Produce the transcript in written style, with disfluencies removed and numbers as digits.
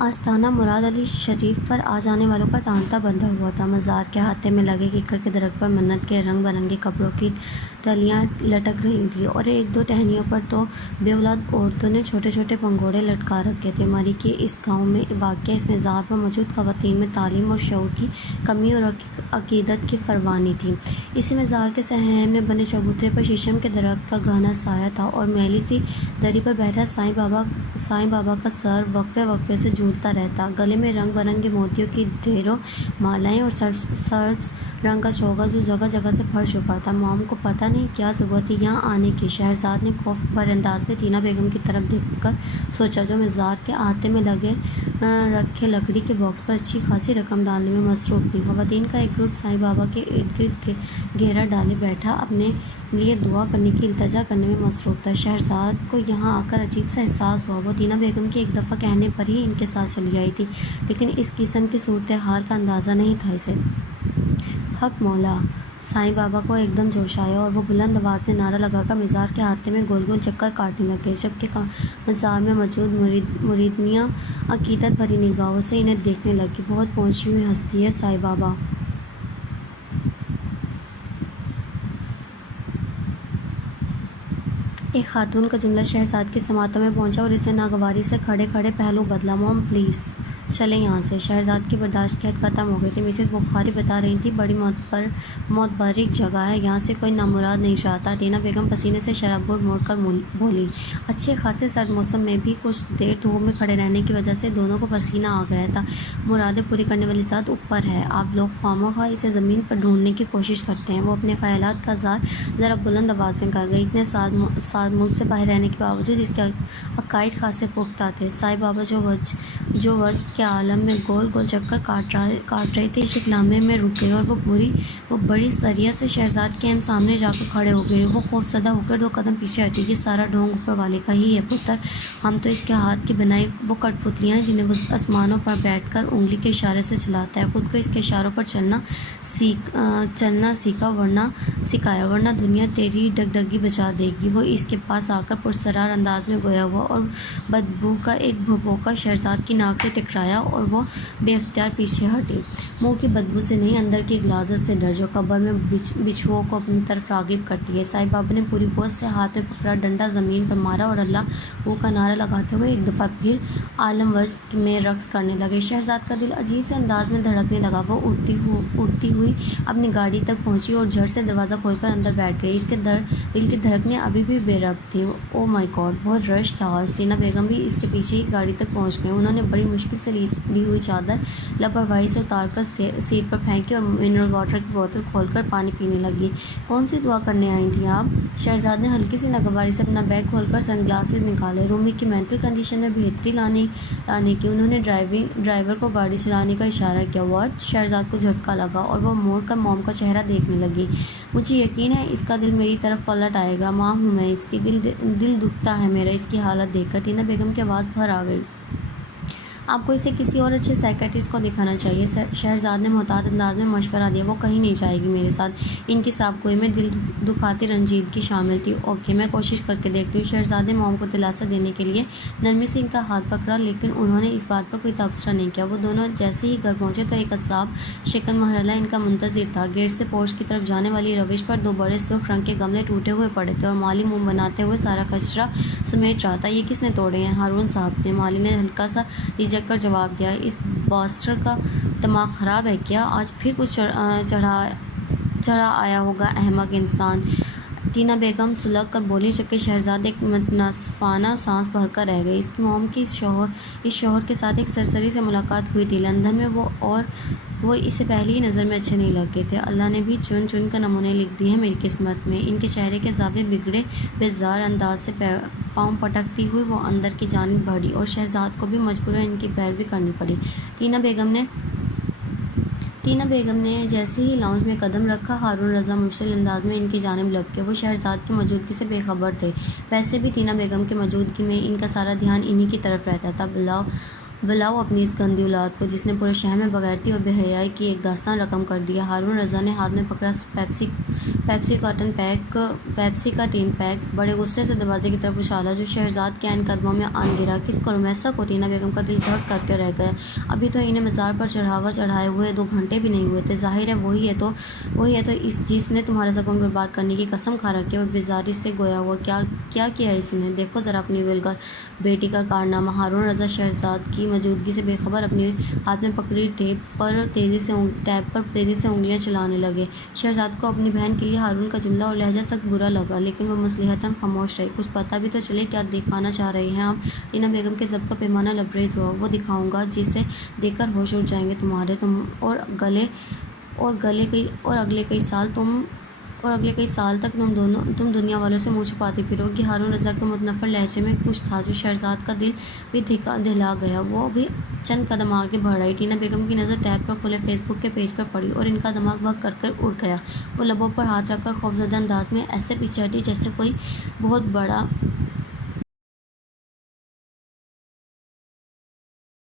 آستانہ مراد علی شریف پر آ جانے والوں کا تانتا بندھا ہوا تھا۔ مزار کے احاطے میں لگے کیکر کے درخت پر منت کے رنگ برنگے کپڑوں کی ڈالیاں لٹک رہی تھیں اور ایک دو ٹہنیوں پر تو بے اولاد عورتوں نے چھوٹے چھوٹے پنگوڑے لٹکا رکھے تھے۔ مری کے اس گاؤں میں واقع اس مزار پر موجود خواتین میں تعلیم اور شعور کی کمی اور عقیدت کی فراوانی تھی۔ اسی مزار کے صحن میں بنے چبوترے پر شیشم کے درخت کا گہنا سایہ تھا اور میلی سی دری پر بیٹھا سائیں بابا کا سر وقفے وقفے سے جھولتا رہتا۔ گلے میں رنگ برنگے موتیوں کی ڈھیروں مالائیں اور سبز رنگ کا چوگا جو جگہ جگہ سے پھٹ چکا تھا۔ موم کو پتہ نہیں کیا ضرورت تھی یہاں آنے کی۔ شہرزاد نے خوف بھرے انداز میں ٹینا بیگم کی طرف دیکھ کر سوچا، جو مزار کے احاطے میں لگے رکھے لکڑی کے باکس پر اچھی خاصی رقم ڈالنے میں مصروف تھی۔ خواتین کا ایک گروپ سائیں بابا کے ارد گرد گھیرا ڈالے بیٹھا اپنے لیے دعا کرنے کی التجا کرنے میں مصروف تھا۔ شہرزاد کو یہاں آ کر عجیب سا احساس ہوا۔ وہ ٹینا بیگم کے ایک دفعہ کہنے پر ہی ان کے ساتھ چلی آئی تھی، لیکن اس قسم کی صورتحال کا اندازہ نہیں تھا اسے۔ حق مولا! سائیں بابا کو ایک دم جوش آیا اور وہ بلند آواز میں نعرہ لگا کر مزار کے احاطے میں گول گول چکر کاٹنے لگے، جبکہ مزار میں موجود مریدنیاں عقیدت بھری نگاہوں سے انہیں دیکھنے لگیں۔ بہت پہنچی ہوئی ہستی ہے سائیں بابا! ایک خاتون کا جملہ شہرزاد کی سماعتوں میں پہنچا اور اس نے ناگواری سے کھڑے کھڑے پہلو بدلا۔ موم پلیز چلیں یہاں سے۔ شہرزاد کی برداشت کی حد ختم ہو گئی تھی۔ مسز بخاری بتا رہی تھیں، بڑی معتبرک جگہ ہے، یہاں سے کوئی نامراد نہیں جاتا۔ ٹینا بیگم پسینے سے شرابور موڑ کر بولی۔ اچھے خاصے سرد موسم میں بھی کچھ دیر دھوپ میں کھڑے رہنے کی وجہ سے دونوں کو پسینہ آ گیا تھا۔ مرادیں پوری کرنے والی ذات اوپر ہے، آپ لوگ خواہ اسے زمین پر ڈھونڈنے کی کوشش کرتے ہیں۔ وہ اپنے خیالات کا اظہار ذرا بلند آواز میں کر گئی۔ اتنے سال ملک سے باہر رہنے کے باوجود اس کے عقائد خاصے پختہ تھے۔ سائیں بابا جو وجد کے عالم میں گول گول چکر کاٹ رہے تھے، اس لمحے میں رک گئے اور وہ بڑی سریت سے شہرزاد کے سامنے جا کر کھڑے ہو گئے۔ وہ خوفزدہ ہو کر 2 قدم پیچھے ہٹی۔ یہ سارا ڈھونگ اوپر والے کا ہی ہے پتر، ہم تو اس کے ہاتھ کی بنائی وہ کٹ پتلیاں ہیں جنہیں وہ آسمانوں پر بیٹھ کر انگلی کے اشارے سے چلاتا ہے۔ خود کو اس کے اشاروں پر چلنا سکھایا، ورنہ دنیا تیری ڈگڈگی بجا دے گی۔ وہ اس کے پاس آ کر پرسرار انداز میں گویا ہوا اور بدبو کا ایک بھونکا شہرزاد کی ناک سے ٹکرایا اور وہ بے اختیار پیچھے ہٹی۔ منہ کی بدبو سے نہیں، اندر کی غلاظت سے ڈر جو قبر میں بچھوؤں کو اپنی طرف راغب کرتی ہے۔ سائیں بابا نے پوری قوت سے ہاتھ میں پکڑا ڈنڈا زمین پر مارا اور اللہ کا نعرہ لگاتے ہوئے ایک دفعہ پھر عالم وجد میں رقص کرنے لگے۔ شہرزاد کا دل عجیب سے انداز میں دھڑکنے لگا۔ وہ اڑتی ہوئی اپنی گاڑی تک پہنچی اور جھٹ سے دروازہ کھول کر اندر بیٹھ گئی۔ اس کے دل کی دھڑکنیں ابھی بھی بے ربط تھیں۔ او مائی گاڈ! بہت رش تھا آج۔ ٹینا بیگم بھی اس کے پیچھے ہی گاڑی تک پہنچ گئیں۔ انہوں نے بڑی مشکل سے لی ہوئی چادر لاپرواہی سے اتار کر سیٹ پر پھینکی اور منرل واٹر کی بوتل کھول کر پانی پینے لگی۔ کون سی دعا کرنے آئی تھیں آپ؟ شہرزاد نے ہلکی سی ناگواری سے اپنا بیگ کھول کر سن گلاسز نکالے۔ رومی کی مینٹل کنڈیشن میں بہتری لانے کی انہوں نے ڈرائیور کو گاڑی چلانے کا اشارہ کیا۔ واٹ؟ شہرزاد کو جھٹکا لگا اور وہ موڑ کر موم کا چہرہ دیکھنے لگی۔ مجھے یقین ہے اس کا دل میری طرف پلٹ آئے گا۔ ماں ہوں میں اس کی، دل دکھتا ہے میرا اس کی حالت دیکھ کر۔ ٹینا بیگم کی آواز بھر آ گئی۔ آپ کو اسے کسی اور اچھے سائیکیٹرسٹ کو دکھانا چاہیے۔ شہرزاد نے محتاط انداز میں مشورہ دیا۔ وہ کہیں نہیں جائے گی میرے ساتھ۔ ان کی صاف گوئی میں دل دکھاتی رنجیدگی شامل تھی۔ اوکے، میں کوشش کر کے دیکھتی ہوں۔ شہرزاد نے موم کو دلاسا دینے کے لیے نرمی سے ان کا ہاتھ پکڑا، لیکن انہوں نے اس بات پر کوئی تبصرہ نہیں کیا۔ وہ دونوں جیسے ہی گھر پہنچے تو ایک عذاب شکن مرحلہ ان کا منتظر تھا۔ گیٹ سے پورچ کی طرف جانے والی روش پر 2 بڑے سرخ رنگ کے گملے ٹوٹے ہوئے پڑے تھے اور مالی منہ بناتے ہوئے سارا کچرا سمیٹ رہا تھا۔ یہ کس نے توڑے ہیں؟ ہارون صاحب نے، مالی نے ہلکا سا جھجک کر جواب دیا۔ اس باسٹر کا دماغ خراب ہے کیا؟ آج پھر کچھ چڑھا آیا ہوگا احمق انسان۔ ٹینا بیگم سلگ کر بولی، جبکہ شہرزاد ایک متناسفانہ سانس بھر کر رہ گئی۔ اس کی موم کی اس شوہر کے ساتھ ایک سرسری سے ملاقات ہوئی تھی لندن میں، وہ اسے پہلی ہی نظر میں اچھے نہیں لگے تھے۔ اللہ نے بھی چن چن کر نمونے لکھ دیے ہیں میری قسمت میں۔ ان کے چہرے کے زاویے بگڑے بیزار انداز سے پاؤں پٹکتی ہوئی وہ اندر کی جانب بڑھی اور شہرزاد کو بھی مجبوراً ان کی پیروی کرنی پڑی۔ ٹینا بیگم نے جیسے ہی لاؤنج میں قدم رکھا، ہارون رضا مشتعل انداز میں ان کی جانب لپکے۔ وہ شہرزاد کی موجودگی سے بے خبر تھے۔ ویسے بھی ٹینا بیگم کی موجودگی میں ان کا سارا دھیان انہی کی طرف رہتا تھا۔ بلاؤ اپنی اس گندی اولاد کو جس نے پورے شہر میں بغیرتی اور بے حیائی کی ایک داستان رقم کر دیا۔ ہارون رضا نے ہاتھ میں پکڑا پیپسی کا ٹین پیک بڑے غصے سے دروازے کی طرف اچھالا جو شہرزاد کے عین قدموں میں آن گرا۔ کس کو؟ رمیسا کو۔ ٹینا بیگم کا دل دھک کر کے رہ گیا۔ ابھی تو انہیں مزار پر چڑھاوا چڑھائے ہوئے 2 گھنٹے بھی نہیں ہوئے تھے۔ ظاہر ہے وہی ہے تو جس نے تمہارا سکون برباد کرنے کی قسم کھا رکھی ہے۔ وہ بیزاری سے گویا ہوا کیا کیا اس نے؟ دیکھو ذرا اپنی ولگار بیٹی کا کارنامہ۔ ہارون رضا شہرزاد کی موجودگی سے بے خبر اپنے ہاتھ میں پکڑی ٹیپ پر تیزی سے انگلیاں چلانے لگے۔ شہرزاد کو اپنی بہن کے لیے ہارون کا جملہ اور لہجہ سخت برا لگا، لیکن وہ مصلحتاً خاموش رہی۔ کچھ پتہ بھی تو چلے کیا دکھانا چاہ رہے ہیں آپ؟ ٹینا بیگم کے ضبط کا پیمانہ لبریز ہوا۔ وہ دکھاؤں گا جسے دیکھ کر ہوش اڑ جائیں گے تمہارے، اور اگلے کئی سال تک تم دنیا والوں سے منہ چھپاتی پھرو گی۔ ہارون رضا کے متنفر لہجے میں کچھ تھا جو شہرزاد کا دل بھی دہلا گیا۔ وہ بھی چند قدم آگے بڑھ آئی۔ ٹینا بیگم کی نظر ٹیب پر کھلے فیس بک کے پیج پر پڑی اور ان کا دماغ بھگ کر اڑ گیا۔ وہ لبوں پر ہاتھ رکھ کر خوفزدہ انداز میں ایسے پیچھے ہٹی جیسے کوئی بہت بڑا